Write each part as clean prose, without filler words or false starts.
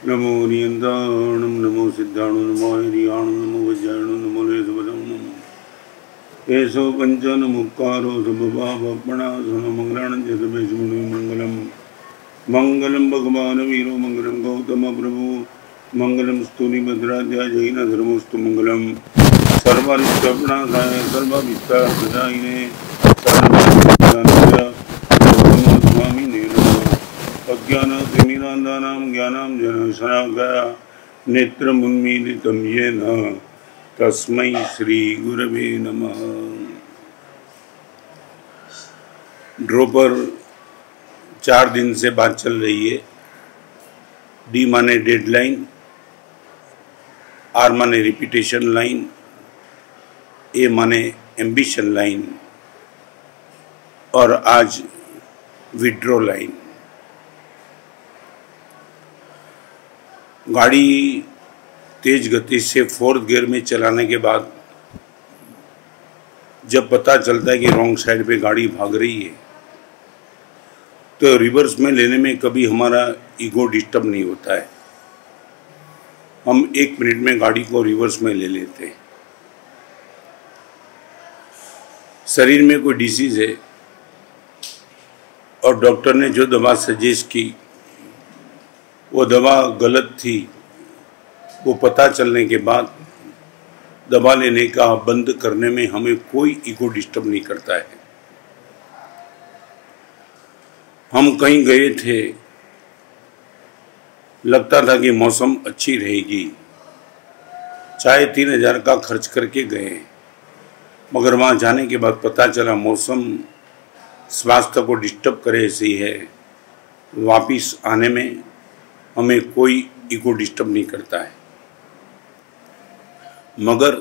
नमो नियंताणं नमो सिद्धाणु नमो हरियाणु नमो वज्राणु नमो लेशवदं नमो केशव पंचन मुक्कारो सुभभावपणासन मंगलानं जगमेशमुनि मंगलम मंगलम भगवान वीरो मंगलम गौतम प्रभु मंगलम स्तुनि भद्राध्याय जैन धर्मस्तु मंगलम सर्वारिष्टप्राणाय सर्वाभिष्टाप्रदायिने शरणं स्वामिने नमः अज्ञानतिमिरान्धानां ज्ञानाञ्जनशलाकया नेत्रमुन्मीलितं येन तस्मै श्रीगुरवे नमः। ड्रॉ पर 4 दिन से बात चल रही है। डी माने डेडलाइन, आर माने रिपीटेशन लाइन, ए माने एम्बिशन लाइन और आज विड्रॉ लाइन। गाड़ी तेज गति से 4th गियर में चलाने के बाद जब पता चलता है कि रॉन्ग साइड पे गाड़ी भाग रही है तो रिवर्स में लेने में कभी हमारा ईगो डिस्टर्ब नहीं होता है। हम 1 मिनट में गाड़ी को रिवर्स में ले लेते हैं। शरीर में कोई डिसीज है और डॉक्टर ने जो दवा सजेस्ट की वो दवा गलत थी, वो पता चलने के बाद दवा लेने का बंद करने में हमें कोई ईगो डिस्टर्ब नहीं करता है। हम कहीं गए थे, लगता था कि मौसम अच्छी रहेगी, चाहे 3000 का खर्च करके गए, मगर वहाँ जाने के बाद पता चला मौसम स्वास्थ्य को डिस्टर्ब करे ऐसे ही है। वापिस आने में हमें कोई ईगो डिस्टर्ब नहीं करता है। मगर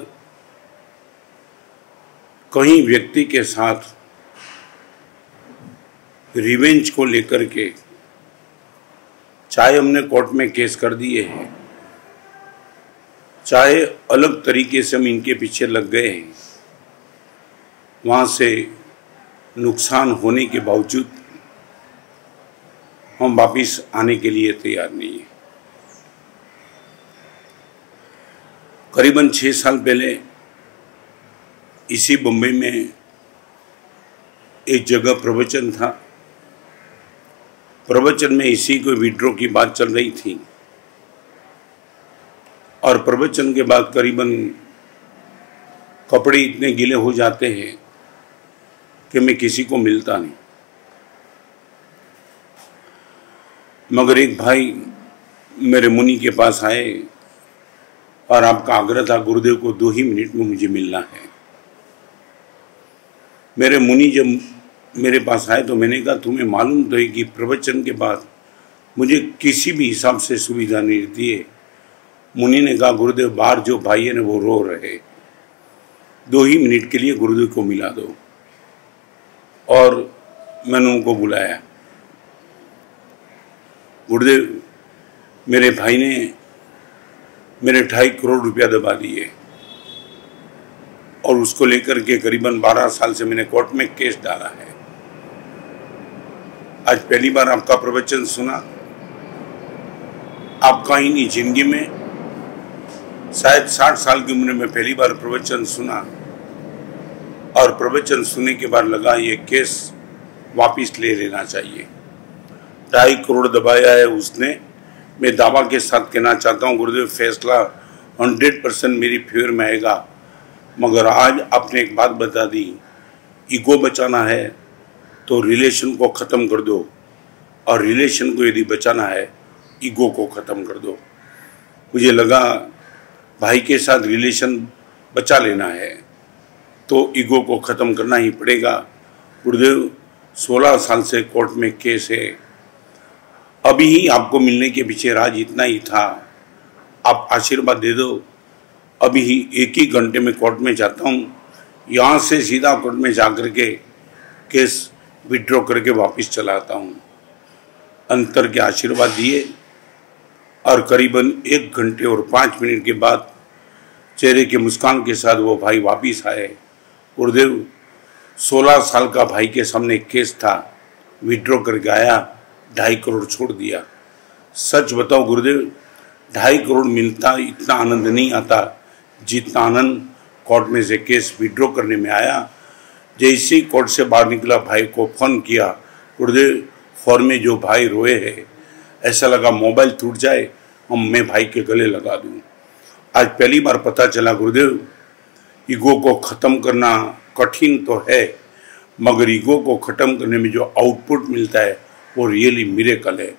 कहीं व्यक्ति के साथ रिवेंज को लेकर के, चाहे हमने कोर्ट में केस कर दिए हैं, चाहे अलग तरीके से हम इनके पीछे लग गए हैं, वहाँ से नुकसान होने के बावजूद हम वापिस आने के लिए तैयार नहीं है। करीबन 6 साल पहले इसी बम्बई में एक जगह प्रवचन था। प्रवचन में इसी को विड्रॉ की बात चल रही थी और प्रवचन के बाद करीबन कपड़े इतने गीले हो जाते हैं कि मैं किसी को मिलता नहीं। मगर एक भाई मेरे मुनि के पास आए और आपका आग्रह था गुरुदेव को 2 ही मिनट में मुझे मिलना है। मेरे मुनि जब मेरे पास आए तो मैंने कहा तुम्हें मालूम तो है कि प्रवचन के बाद मुझे किसी भी हिसाब से सुविधा नहीं रहती है। मुनि ने कहा गुरुदेव बाहर जो भाई है ना वो रो रहे, 2 ही मिनट के लिए गुरुदेव को मिला दो। और मैंने उनको बुलाया। गुरुदेव मेरे भाई ने मेरे 2.5 करोड़ रुपया दबा दिए और उसको लेकर के करीबन 12 साल से मैंने कोर्ट में केस डाला है। आज पहली बार आपका प्रवचन सुना। आपका ही नहीं, जिंदगी में शायद 60 साल की उम्र में पहली बार प्रवचन सुना और प्रवचन सुनने के बाद लगा ये केस वापिस ले लेना चाहिए। 2.5 करोड़ दबाया है उसने। मैं दावा के साथ कहना चाहता हूँ गुरुदेव फैसला 100% मेरी फेवर में आएगा। मगर आज आपने एक बात बता दी, ईगो बचाना है तो रिलेशन को ख़त्म कर दो और रिलेशन को यदि बचाना है ईगो को ख़त्म कर दो। मुझे लगा भाई के साथ रिलेशन बचा लेना है तो ईगो को ख़त्म करना ही पड़ेगा। गुरुदेव 16 साल से कोर्ट में केस है। अभी ही आपको मिलने के पीछे राज इतना ही था, आप आशीर्वाद दे दो। अभी ही 1 ही घंटे में कोर्ट में जाता हूँ, यहाँ से सीधा कोर्ट में जाकर के केस विड्रॉ करके वापस चला आता हूँ। अंतर के आशीर्वाद दिए और करीबन 1 घंटे और 5 मिनट के बाद चेहरे के मुस्कान के साथ वो भाई वापस आए। गुरुदेव 16 साल का भाई के सामने केस था, विड्रॉ करके आया, 2.5 करोड़ छोड़ दिया। सच बताओ गुरुदेव 2.5 करोड़ मिलता इतना आनंद नहीं आता जितना आनंद कोर्ट में से केस विड्रॉ करने में आया। जैसे ही कोर्ट से बाहर निकला, भाई को फोन किया, गुरुदेव फोन में जो भाई रोए हैं, ऐसा लगा मोबाइल टूट जाए और मैं भाई के गले लगा दूं। आज पहली बार पता चला गुरुदेव, ईगो को खत्म करना कठिन तो है, मगर ईगो को खत्म करने में जो आउटपुट मिलता है वो रियली मिरेकल है।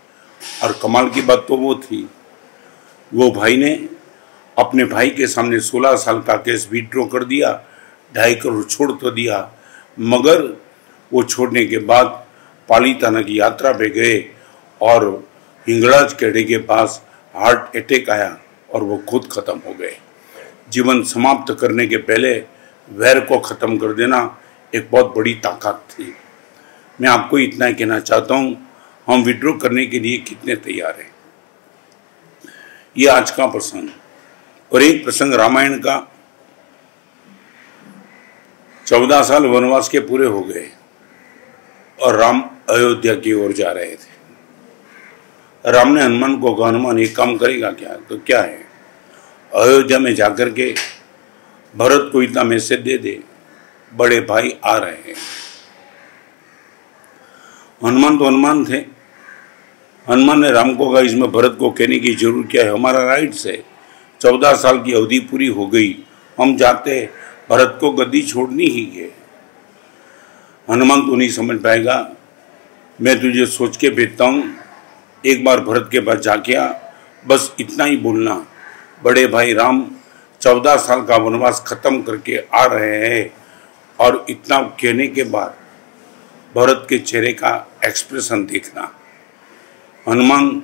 और कमाल की बात तो वो थी, वो भाई ने अपने भाई के सामने 16 साल का केस विड्रॉ कर दिया, 2.5 करोड़ छोड़ तो दिया, मगर वो छोड़ने के बाद पालीताना की यात्रा पे गए और हिंगलाज खेड़े के पास हार्ट अटैक आया और वो खुद खत्म हो गए। जीवन समाप्त करने के पहले वैर को खत्म कर देना एक बहुत बड़ी ताकत थी। मैं आपको इतना ही कहना चाहता हूँ, हम विड्रॉ करने के लिए कितने तैयार हैं। ये आज का प्रसंग। और एक प्रसंग रामायण का, 14 साल वनवास के पूरे हो गए और राम अयोध्या की ओर जा रहे थे। राम ने हनुमान को कहा, हनुमान एक काम करेगा क्या? तो क्या है? अयोध्या में जाकर के भरत को इतना मैसेज दे दे, बड़े भाई आ रहे हैं। हनुमान तो हनुमान थे। हनुमान ने राम को कहा, इसमें भरत को कहने की जरूरत क्या है, हमारा राइट्स है। 14 साल की अवधि पूरी हो गई, हम जाते, भरत को गद्दी छोड़नी ही है। हनुमान तो नहीं समझ पाएगा, मैं तुझे सोच के भेजता हूं, एक बार भरत के पास जाके आ, बस इतना ही बोलना, बड़े भाई राम 14 साल का वनवास खत्म करके आ रहे हैं। और इतना कहने के बाद भरत के चेहरे का एक्सप्रेशन देखना। हनुमान,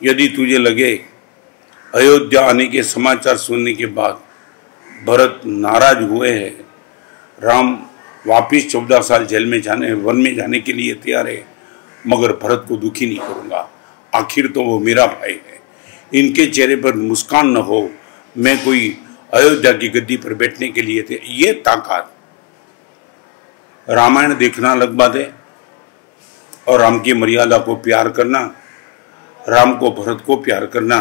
यदि तुझे लगे अयोध्या आने के समाचार सुनने के बाद भरत नाराज हुए हैं, राम वापिस 14 साल जेल में जाने, वन में जाने के लिए तैयार है, मगर भरत को दुखी नहीं करूंगा, आखिर तो वो मेरा भाई है, इनके चेहरे पर मुस्कान न हो, मैं कोई अयोध्या की गद्दी पर बैठने के लिए थे। ये ताकत। रामायण देखना अलग बात है और राम की मर्यादा को प्यार करना, राम को भरत को प्यार करना,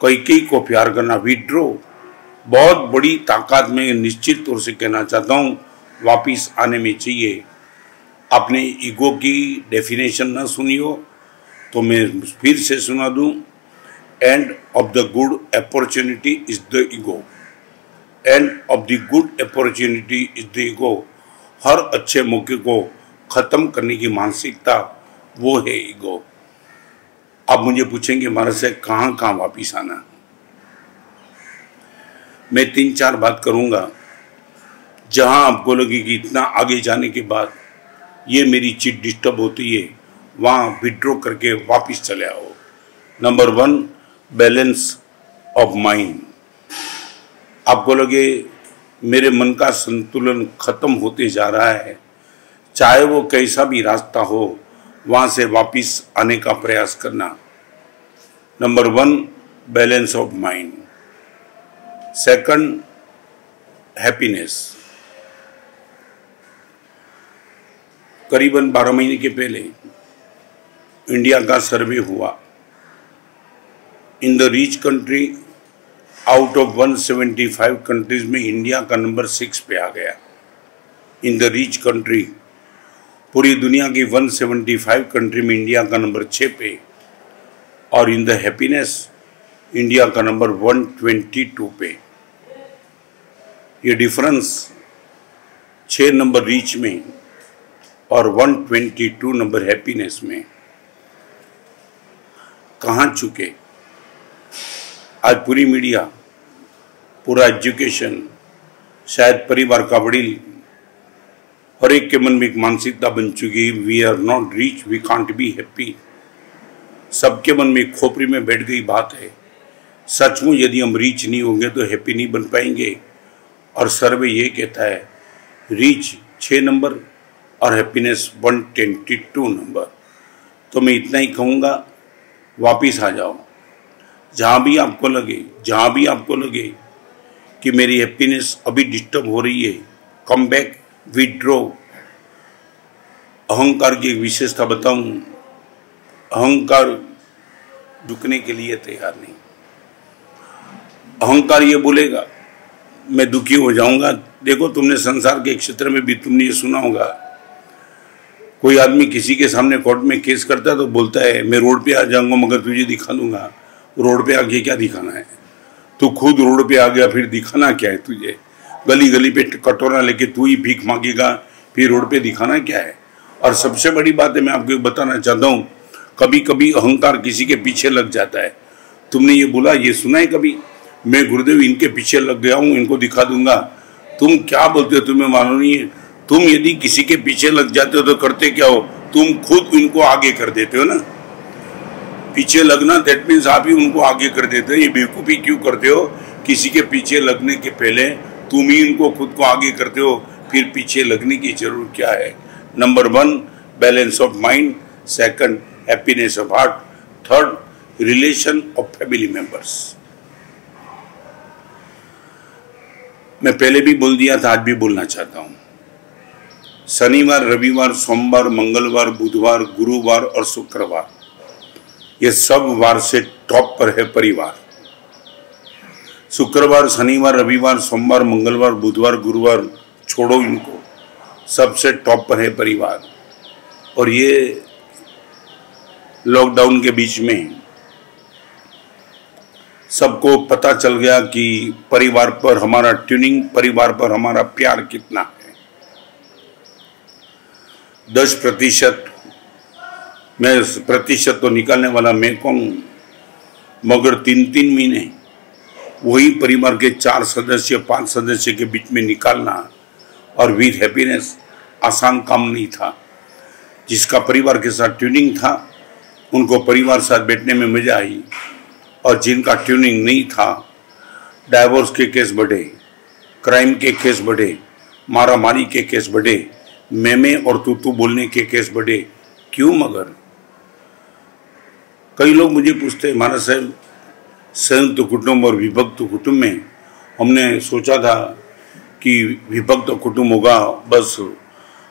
कैकेयी को प्यार करना, विड्रॉ बहुत बड़ी ताकत। में निश्चित तौर से कहना चाहता हूं, वापिस आने में चाहिए। आपने ईगो की डेफिनेशन ना सुनी हो तो मैं फिर से सुना दूं, end of the good opportunity is the ego, end of the good opportunity is the ego. हर अच्छे मौके को खत्म करने की मानसिकता, वो है ईगो। आप मुझे पूछेंगे महाराज से कहाँ वापिस आना, मैं 3-4 बात करूंगा जहां आपको लगे कि इतना आगे जाने के बाद ये मेरी चीज डिस्टर्ब होती है, वहां विड्रॉ करके वापिस चले आओ। Number 1, balance of mind. आपको लगे मेरे मन का संतुलन खत्म होते जा रहा है, चाहे वो कैसा भी रास्ता हो, वहां से वापिस आने का प्रयास करना। Number 1, balance of mind. Second, happiness. करीबन 12 महीने के पहले इंडिया का सर्वे हुआ। In the rich country, out of 175 countries में इंडिया का नंबर 6 पे आ गया। इन द रिच कंट्री, पूरी दुनिया की 175 कंट्री में इंडिया का नंबर 6 पे, और इन द हैप्पीनेस इंडिया का नंबर 122 पे। ये डिफरेंस 6 नंबर रीच में और 122 नंबर हैप्पीनेस में कहाँ चुके। आज पूरी मीडिया, पूरा एजुकेशन, शायद परिवार का वड़ील, हर एक के मन में एक मानसिकता बन चुकी, we are not rich, we can't be happy. सबके मन में खोपड़ी में बैठ गई बात है, सचमुच यदि हम रीच नहीं होंगे तो हैप्पी नहीं बन पाएंगे। और सर्वे ये कहता है रीच 6 नंबर और हैप्पीनेस 122 नंबर। तो मैं इतना ही कहूँगा, वापिस आ जाओ। जहाँ भी आपको लगे कि मेरी हैप्पीनेस अभी डिस्टर्ब हो रही है, कम बैक, विड्रॉ। अहंकार की एक विशेषता बताऊं, अहंकार झुकने के लिए तैयार नहीं। अहंकार ये बोलेगा मैं दुखी हो जाऊंगा। देखो, तुमने संसार के क्षेत्र में भी तुमने ये सुना होगा, कोई आदमी किसी के सामने कोर्ट में केस करता है तो बोलता है मैं रोड पे आ जाऊंगा मगर तुझे दिखा दूंगा। रोड पे आके क्या दिखाना है? तू खुद रोड पे आ गया, फिर दिखाना क्या है तुझे? गली गली पे कटोरा लेके तू ही भीख मांगेगा, फिर रोड पे दिखाना क्या है? और सबसे बड़ी बात है, मैं आपको बताना चाहता हूँ, कभी कभी अहंकार किसी के पीछे लग जाता है। तुमने ये बोला, ये सुना है कभी, मैं गुरुदेव इनके पीछे लग गया हूँ, इनको दिखा दूंगा। तुम क्या बोलते हो, तुम्हें मालूम नहीं है? तुम यदि किसी के पीछे लग जाते हो तो करते क्या हो? तुम खुद इनको आगे कर देते हो ना। पीछे लगना दैट मीन्स आप ही उनको आगे कर देते हो। ये बेवकूफ़ी क्यों करते हो? किसी के पीछे लगने के पहले तुम ही इनको खुद को आगे करते हो, फिर पीछे लगने की जरूरत क्या है? Number 1 balance of mind, second happiness of heart, third relation of family members. मैं पहले भी बोल दिया था, आज भी बोलना चाहता हूं। शनिवार, रविवार, सोमवार, मंगलवार, बुधवार, गुरुवार और शुक्रवार, ये सब वार से टॉप पर है परिवार। शुक्रवार, शनिवार, रविवार, सोमवार, मंगलवार, बुधवार, गुरुवार छोड़ो इनको, सबसे टॉप पर है परिवार। और ये लॉकडाउन के बीच में सबको पता चल गया कि परिवार पर हमारा ट्यूनिंग, परिवार पर हमारा प्यार कितना है। 10% मैं प्रतिशत तो निकालने वाला मैं कौन हूं, मगर 3-3 महीने वही परिवार के 4 सदस्य, 5 सदस्य के बीच में निकालना और विद हैप्पीनेस आसान काम नहीं था। जिसका परिवार के साथ ट्यूनिंग था उनको परिवार साथ बैठने में मजा आई, और जिनका ट्यूनिंग नहीं था, डाइवोर्स के केस बढ़े, क्राइम के केस बढ़े, मारामारी के केस बढ़े, मैं और तू बोलने के केस बढ़े। क्यों? मगर कई लोग मुझे पूछते हैं, महाराज साहब संयुक्त कुटुंब और विभक्त कुटुंब में हमने सोचा था कि विभक्त कुटुंब होगा, बस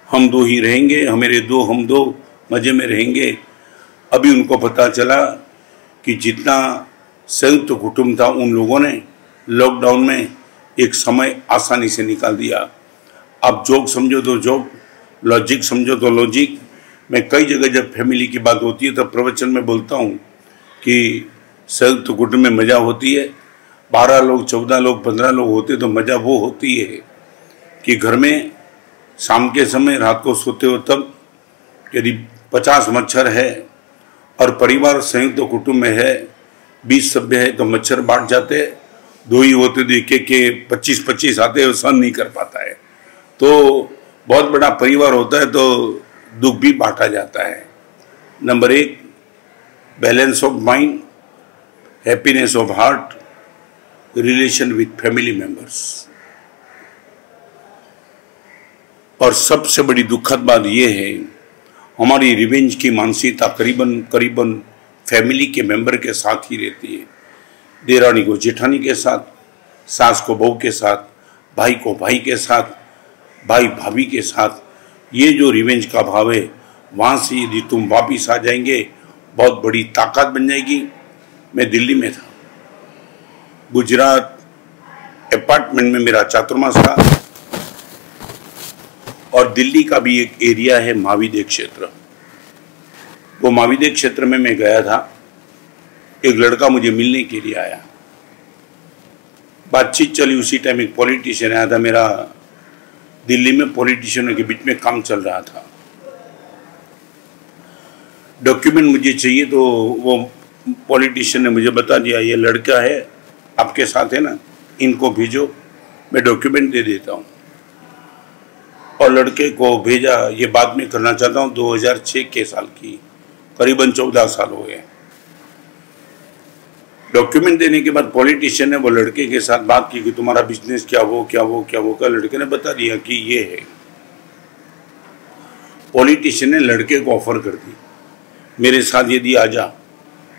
हम दो ही रहेंगे, हमारे दो हम दो मजे में रहेंगे। अभी उनको पता चला कि जितना संयुक्त कुटुंब था उन लोगों ने लॉकडाउन में एक समय आसानी से निकाल दिया। अब जोक समझो तो जोक, लॉजिक समझो तो लॉजिक। मैं कई जगह जब फैमिली की बात होती है तब प्रवचन में बोलता हूँ कि संयुक्त कुटुंब में मजा होती है। 12 लोग, 14 लोग, 15 लोग होते तो मजा वो होती है कि घर में शाम के समय रात को सोते हो तब यदि 50 मच्छर है और परिवार संयुक्त कुटुंब में है, 20 सभ्य है, तो मच्छर बांट जाते। 2 ही होते तो एक के 25-25 आते हैं, सहन नहीं कर पाता है। तो बहुत बड़ा परिवार होता है तो दुख भी बांटा जाता है। Number 1 balance of mind, happiness of heart, relation with family members. और सबसे बड़ी दुखद बात यह है, हमारी रिवेंज की मानसिकता करीबन फैमिली के मेंबर के साथ ही रहती है। देरानी को जेठानी के साथ, सास को बहू के साथ, भाई को भाई के साथ, भाई भाभी के साथ। ये जो रिवेंज का भाव है, वहाँ से यदि तुम वापिस आ जाएंगे बहुत बड़ी ताकत बन जाएगी। मैं दिल्ली में था, गुजरात अपार्टमेंट में मेरा चातुर्मास था, और दिल्ली का भी एक एरिया है महाविद्य क्षेत्र। वो महाविद्य क्षेत्र में मैं गया था, एक लड़का मुझे मिलने के लिए आया, बातचीत चली। उसी टाइम एक पॉलिटिशियन आया था। मेरा दिल्ली में पॉलिटिशियनों के बीच में काम चल रहा था। डॉक्यूमेंट मुझे चाहिए तो वो पॉलिटिशियन ने मुझे बता दिया, ये लड़का है आपके साथ है ना, इनको भेजो, मैं डॉक्यूमेंट दे देता हूँ। और लड़के को भेजा। ये बात मैं करना चाहता हूँ 2006 के साल की, करीबन 14 साल हो गए। डॉक्यूमेंट देने के बाद पॉलिटिशियन ने वो लड़के के साथ बात की कि तुम्हारा बिजनेस क्या वो क्या वो क्या वो का। लड़के ने बता दिया कि ये है। पॉलिटिशियन ने लड़के को ऑफर कर दी, मेरे साथ यदि आ जा,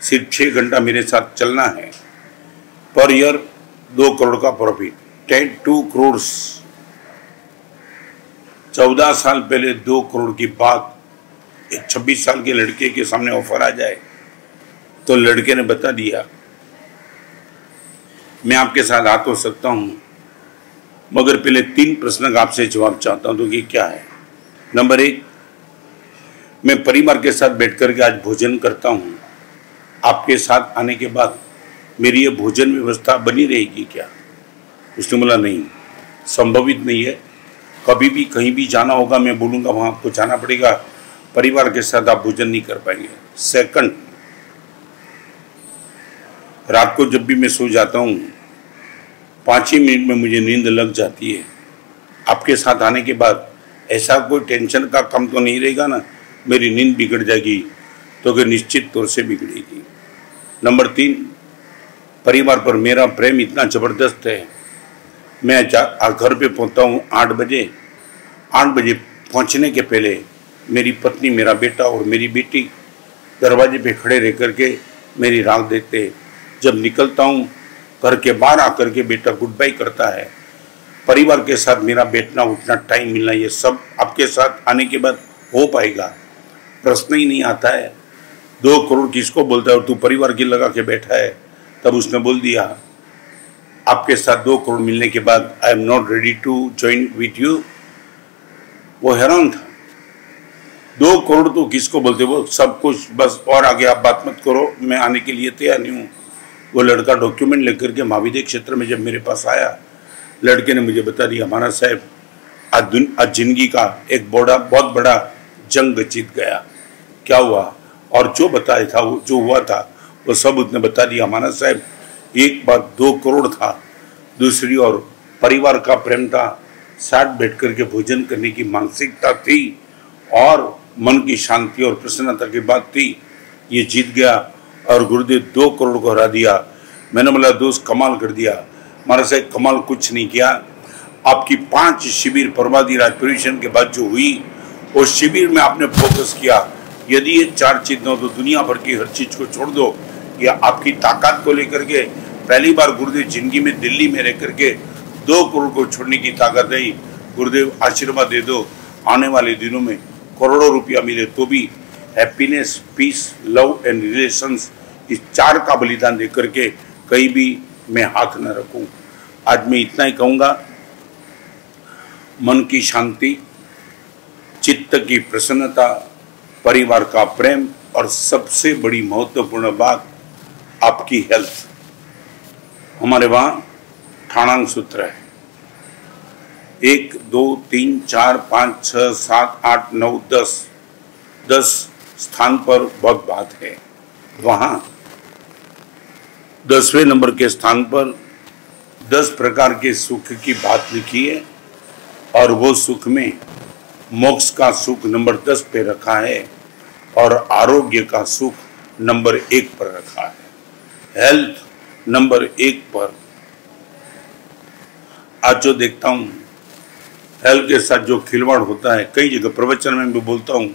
सिर्फ 6 घंटा मेरे साथ चलना है, पर ईयर 2 करोड़ का प्रॉफिट, 2 करोड़। 14 साल पहले 2 करोड़ की बात एक 26 साल के लड़के के सामने ऑफर आ जाए तो लड़के ने बता दिया, मैं आपके साथ आ तो सकता हूं, मगर पहले 3 प्रश्न का आपसे जवाब चाहता हूं। तो ये क्या है? नंबर 1, मैं परिवार के साथ बैठ करके आज भोजन करता हूं, आपके साथ आने के बाद मेरी ये भोजन व्यवस्था बनी रहेगी क्या? उसने बोला नहीं, संभवित नहीं है, कभी भी कहीं भी जाना होगा मैं बोलूँगा वहाँ आपको जाना पड़ेगा, परिवार के साथ आप भोजन नहीं कर पाएंगे। सेकंड, रात को जब भी मैं सो जाता हूँ 5 ही मिनट में मुझे नींद लग जाती है, आपके साथ आने के बाद ऐसा कोई टेंशन का कम तो नहीं रहेगा ना, मेरी नींद बिगड़ जाएगी? तो कि निश्चित तौर से बिगड़ेगी। नंबर 3, परिवार पर मेरा प्रेम इतना ज़बरदस्त है, मैं घर पे पहुंचता हूँ 8 बजे। 8 बजे पहुंचने के पहले मेरी पत्नी, मेरा बेटा और मेरी बेटी दरवाजे पे खड़े रह करके मेरी राह देखते। जब निकलता हूँ घर के बाहर आकर के बेटा गुड बाय करता है। परिवार के साथ मेरा बैठना उठना टाइम मिलना, ये सब आपके साथ आने के बाद हो पाएगा? प्रश्न ही नहीं आता है। 2 करोड़ किसको बोलता है और तू परिवार की लगा के बैठा है? तब उसने बोल दिया, आपके साथ 2 करोड़ मिलने के बाद I am not ready to join with you. वो हैरान था, 2 करोड़ तो किसको बोलते? वो सब कुछ, बस और आगे आप बात मत करो, मैं आने के लिए तैयार नहीं हूँ। वो लड़का डॉक्यूमेंट लेकर के महाविद्य क्षेत्र में जब मेरे पास आया, लड़के ने मुझे बता दिया, महाराज साहब आज जिंदगी का एक बहुत बड़ा जंग जीत गया। क्या हुआ? और जो बताया था, वो जो हुआ था वो सब उसने बता दिया। महाराज साहब, एक बात 2 करोड़ था, दूसरी और परिवार का प्रेम था, साथ बैठ करके भोजन करने की मानसिकता थी और मन की शांति और प्रसन्नता की बात थी, ये जीत गया और गुरुदेव 2 करोड़ को हरा दिया। मैंने बोला, दोस्त कमाल कर दिया। महाराज साहब, कमाल कुछ नहीं किया, आपकी 5 शिविर प्रवादी राज परिवेशन के बाद जो हुई, उस शिविर में आपने फोकस किया। यदि ये 4 चीज हो तो दुनिया भर की हर चीज को छोड़ दो। या आपकी ताकत को लेकर के पहली बार गुरुदेव जिंदगी में दिल्ली में रह करके 2 करोड़ को छोड़ने की ताकत है। गुरुदेव आशीर्वाद दे दो, आने वाले दिनों में करोड़ों रुपया मिले तो भी happiness, peace, love and relations, इस 4 का बलिदान दे करके कहीं भी मैं हाथ न रखूं। आज मैं इतना ही कहूँगा, मन की शांति, चित्त की प्रसन्नता, परिवार का प्रेम और सबसे बड़ी महत्वपूर्ण बात आपकी हेल्थ। हमारे वहाँ ठाणांग सूत्र है, 1 2 3 4 5 6 7 8 9 10 स्थान पर बहुत बात है। वहाँ 10वें नंबर के स्थान पर 10 प्रकार के सुख की बात लिखी है और वो सुख में मोक्ष का सुख नंबर 10 पे रखा है और आरोग्य का सुख नंबर 1 पर रखा है, हेल्थ नंबर 1 पर। आज जो देखता हूँ हेल्थ के साथ जो खिलवाड़ होता है, कई जगह प्रवचन में भी बोलता हूँ,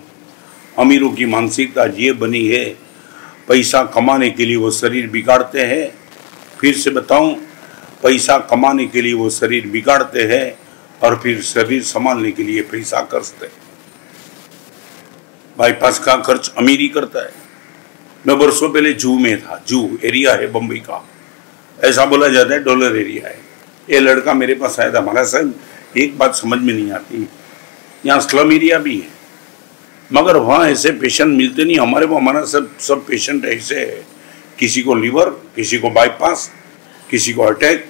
अमीरों की मानसिकता ये बनी है, पैसा कमाने के लिए वो शरीर बिगाड़ते हैं। फिर से बताऊं, पैसा कमाने के लिए वो शरीर बिगाड़ते हैं और फिर शरीर संभालने के लिए पैसा करते हैं। बाईपास का खर्च अमीर ही करता है। मैं वर्षों पहले जू में था, जू एरिया है बम्बई का, ऐसा बोला जाता है डॉलर एरिया है। ये लड़का मेरे पास आया था, महाराज साहब एक बात समझ में नहीं आती, यहाँ स्लम एरिया भी है मगर वहाँ ऐसे पेशेंट मिलते नहीं। हमारे वो हमारा सब पेशेंट ऐसे है, किसी को लीवर, किसी को बाईपास, किसी को अटैक,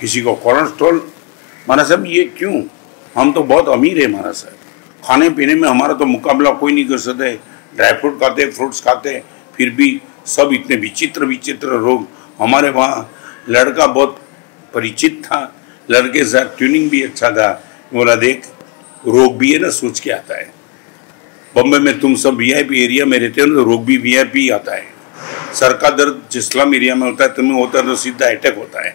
किसी को कोलेस्ट्रॉल। महाराज साहब ये क्यों? हम तो बहुत अमीर है महाराज साहब, खाने पीने में हमारा तो मुकाबला कोई नहीं कर सकते। ड्राई फ्रूट खाते, फ्रूट्स खाते, फिर भी सब इतने विचित्र विचित्र रोग। हमारे वहाँ लड़का बहुत परिचित था, लड़के से ट्यूनिंग भी अच्छा था। बोला देख रोग भी है ना, सोच के आता है। बम्बई में तुम सब वीआईपी एरिया में रहते हो ना, तो रोग भी वीआईपी आता है। सर का दर्द जिस स्लम एरिया में होता है, तुम्हें होता है तो सीधा अटैक होता है।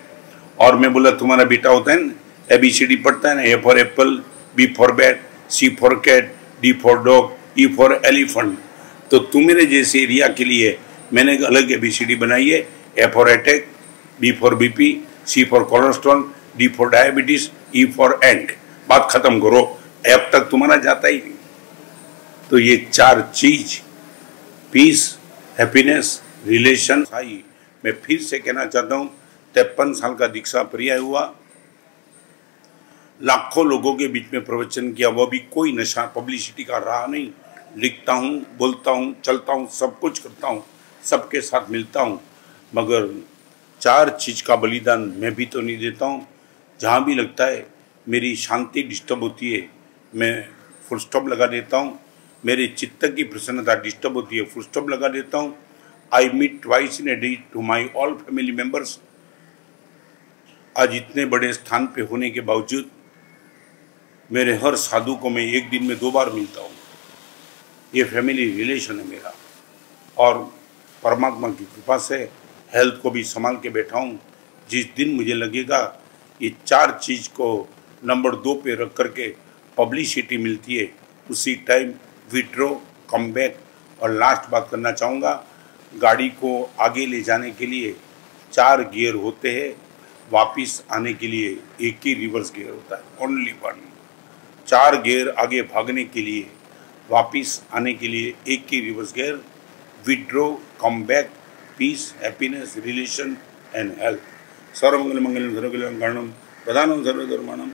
और मैं बोला तुम्हारा बेटा होता है ना, ABCD पढ़ता है ना, A for apple, B for bat, C for cat, D for dog, E for elephant. तो तुम्हारे जैसे एरिया के लिए मैंने एक अलग ABCD बनाई है, A for attack, B for BP, C for cholesterol, D for diabetes, E for and. बात खत्म करो, अब तक तुम्हारा जाता ही नहीं। तो ये 4 चीज, पीस, हैप्पीनेस, रिलेशन। आई मैं फिर से कहना चाहता हूँ, 53 साल का दीक्षा पर्याय हुआ, लाखों लोगों के बीच में प्रवचन किया, वो भी कोई नशा पब्लिसिटी का रहा नहीं। लिखता हूँ, बोलता हूँ, चलता हूँ, सब कुछ करता हूँ, सबके साथ मिलता हूँ, मगर 4 चीज़ का बलिदान मैं भी तो नहीं देता हूँ। जहाँ भी लगता है मेरी शांति डिस्टर्ब होती है, मैं फुल स्टॉप लगा देता हूँ। मेरे चित्त की प्रसन्नता डिस्टर्ब होती है, फुल स्टॉप लगा देता हूँ। I meet twice in a day to my all family members. आज इतने बड़े स्थान पे होने के बावजूद मेरे हर साधु को मैं एक दिन में 2 बार मिलता हूँ। ये फैमिली रिलेशन है मेरा, और परमात्मा की कृपा से हेल्थ को भी संभाल के बैठा हूँ। जिस दिन मुझे लगेगा ये 4 चीज़ को नंबर 2 पे रख करके पब्लिसिटी मिलती है, उसी टाइम विड्रॉ, कम बैक। और लास्ट बात करना चाहूँगा, गाड़ी को आगे ले जाने के लिए 4 गियर होते हैं, वापिस आने के लिए एक ही रिवर्स गियर होता है, ओनली वन। 4 गियर आगे भागने के लिए, वापिस आने के लिए एक ही reverse gear. Withdraw, come back, peace, happiness, relation and health. सर्वमंगल मंगलम सर्वकल्याणं कारणम प्रधानम सर्वधर्माणाम